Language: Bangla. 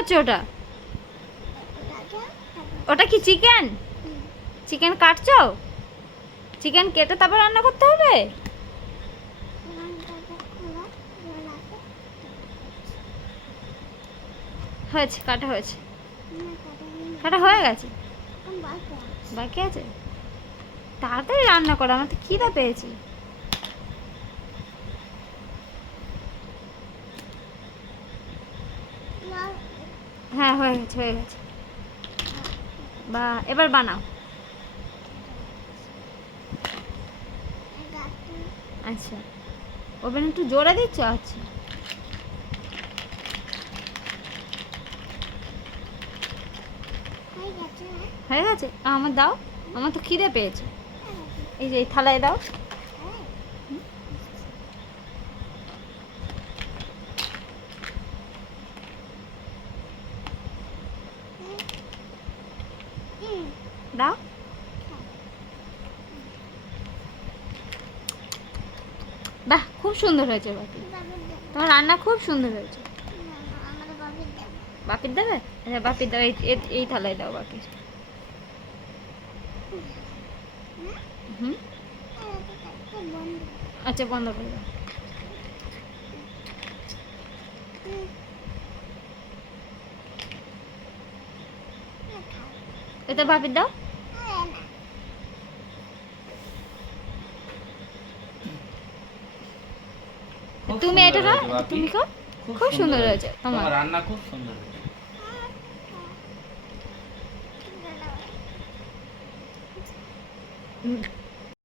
করছ ওটা? ওটা কি চিকেন? চিকেন কাটছো? চিকেন কেটে তারপর রান্না করতে হবে? হয়েছে, কাটা হয়েছে। কাটা হয়ে গেছে? বাকি আছে? তাড়াতাড়ি রান্না করো, আমার তো খিদা পেয়েছে। হ্যাঁ হয়ে গেছে হয়ে গেছে। বা এবার বানাও। আচ্ছা। ওভেন একটু জোরে দিচ্ছ? আচ্ছা। হয়ে গেছে আমার দাও। আমার তো খিদে পেয়েছে। এই যে এই থালায় দাও। দাও। বাহ, খুব সুন্দর হয়েছে বাপি। তোমার রান্না খুব সুন্দর হয়েছে। বাপির দেবে? আচ্ছা বাপির দাও, এই থালায় দাও বাপির হুম? আচ্ছা বন্ধ করে দাও। এটা ভাবির দাও। তুমি এটা বাপি। তুমি খাও। খুব সুন্দর হয়েছে। তোমার। রান্না খুব সুন্দর হয়েছে।